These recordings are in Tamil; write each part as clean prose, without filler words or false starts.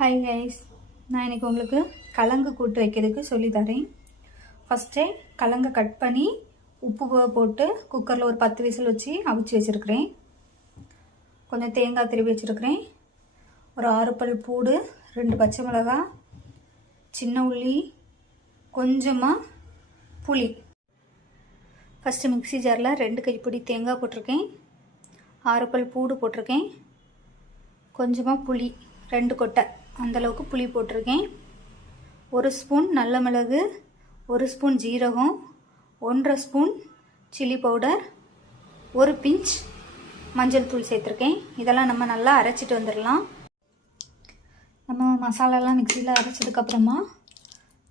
ஹாய் கைஸ், நான் இன்றைக்கி உங்களுக்கு கலங்கு கூட்டு வைக்கிறதுக்கு சொல்லித்தரேன். ஃபஸ்ட்டே கலங்கை கட் பண்ணி உப்பு போட்டு குக்கரில் ஒரு 10 விசில் வச்சு அவிச்சு வச்சுருக்கிறேன். கொஞ்சம் தேங்காய் திருவி வச்சுருக்கிறேன். ஒரு 6 பல் பூடு, 2 பச்சை மிளகாய், சின்ன உள்ளி, கொஞ்சமாக புளி. ஃபஸ்ட்டு மிக்ஸி ஜாரில் 2 கைப்பிடி தேங்காய் போட்டிருக்கேன், 6 பல் பூடு போட்டிருக்கேன், கொஞ்சமாக புளி 2 கொட்டை அந்தளவுக்கு புளி போட்டிருக்கேன். 1 ஸ்பூன் நல்ல மிளகு, 1 ஸ்பூன் ஜீரகம், 1.5 ஸ்பூன் சில்லி பவுடர், 1 பிஞ்ச் மஞ்சள் தூள் சேர்த்துருக்கேன். இதெல்லாம் நம்ம நல்லா அரைச்சிட்டு வந்துடலாம். நம்ம மசாலாலாம் மிக்சியில் அரைச்சதுக்கப்புறமா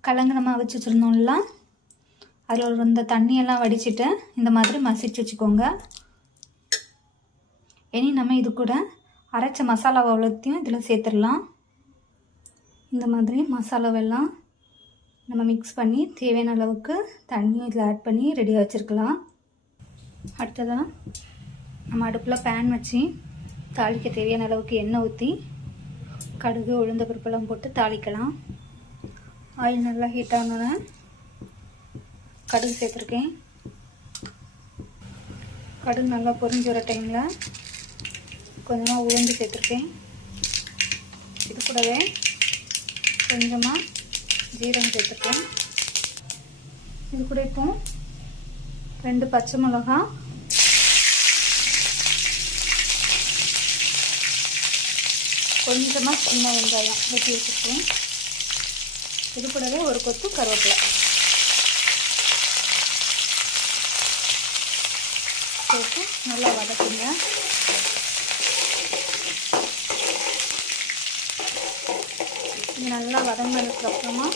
கலந்து நம்ம அவிச்சு வச்சுருந்தோம்ல, அதில் இருந்த தண்ணியெல்லாம் வடிச்சிட்டு இந்த மாதிரி மசிச்சு வச்சுக்கோங்க. இனி நம்ம இது கூட அரைச்ச மசாலாவை அவ்வளோத்தையும் இதில் சேர்த்துடலாம். இந்த மாதிரி மசாலாவெல்லாம் நம்ம மிக்ஸ் பண்ணி தேவையான அளவுக்கு தண்ணியும் இதில் ஆட் பண்ணி ரெடியாக வச்சுருக்கலாம். அடுத்ததாக நம்ம அடுப்பில் பேன் வச்சு தாளிக்க தேவையான அளவுக்கு எண்ணெய் ஊற்றி கடுகு உளுந்த பருப்பெல்லாம் போட்டு தாளிக்கலாம். ஆயில் நல்லா ஹீட் ஆனோன்னே கடுகு சேர்த்துருக்கேன். கடுகு நல்லா பொரிஞ்சு வர டைமில் கொஞ்சமாக உளுந்து சேர்த்துருக்கேன். இது கூடவே கொஞ்சமாக ஜீரகம் சேர்த்துருக்கேன். இது கூட இப்போ 2 பச்சை மிளகாய், கொஞ்சமாக சின்ன வெங்காயம் வெட்டி வச்சுருக்கேன். இது கூடவே ஒரு கொத்து கருவேப்பிலை சேர்த்து நல்லா வதக்குங்க. இது நல்லா வதங்கினதுக்கப்புறமா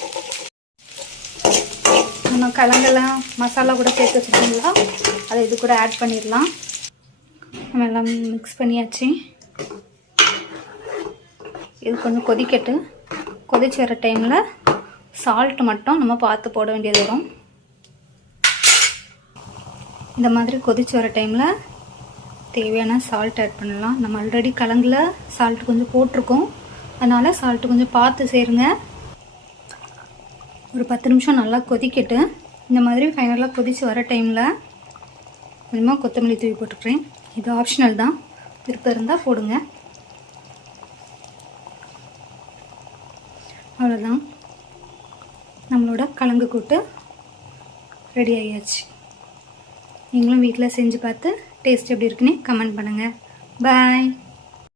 நம்ம கலங்கெல்லாம் மசாலா கூட சேர்த்து வச்சுருக்கீங்களா, அதை இது கூட ஆட் பண்ணிடலாம். நம்ம எல்லாம் மிக்ஸ் பண்ணியாச்சு. இது கொஞ்சம் கொதிக்கட்டு. கொதிச்சு வர டைமில் சால்ட்டு மட்டும் நம்ம பார்த்து போட வேண்டியது வரும். இந்த மாதிரி கொதிச்சு வர டைமில் தேவையான சால்ட் ஆட் பண்ணலாம். நம்ம ஆல்ரெடி கலங்கில் சால்ட் கொஞ்சம் போட்டிருக்கோம், அதனால் சால்ட்டு கொஞ்சம் பார்த்து சேருங்க. ஒரு 10 நிமிஷம் நல்லா கொதிக்கட்டு. இந்த மாதிரி ஃபைனலாக கொதித்து வர டைமில் கொஞ்சமாக கொத்தமல்லி தூவி போட்டுக்கிறேன். இது ஆப்ஷனல் தான், விருப்பம் இருந்தால் போடுங்க. அவ்வளோதான், நம்மளோட கலங்கு கூட்டு ரெடி ஆகியாச்சு. நீங்களும் வீட்டில் செஞ்சு பார்த்து டேஸ்ட் எப்படி இருக்குன்னு கமெண்ட் பண்ணுங்கள். பாய்.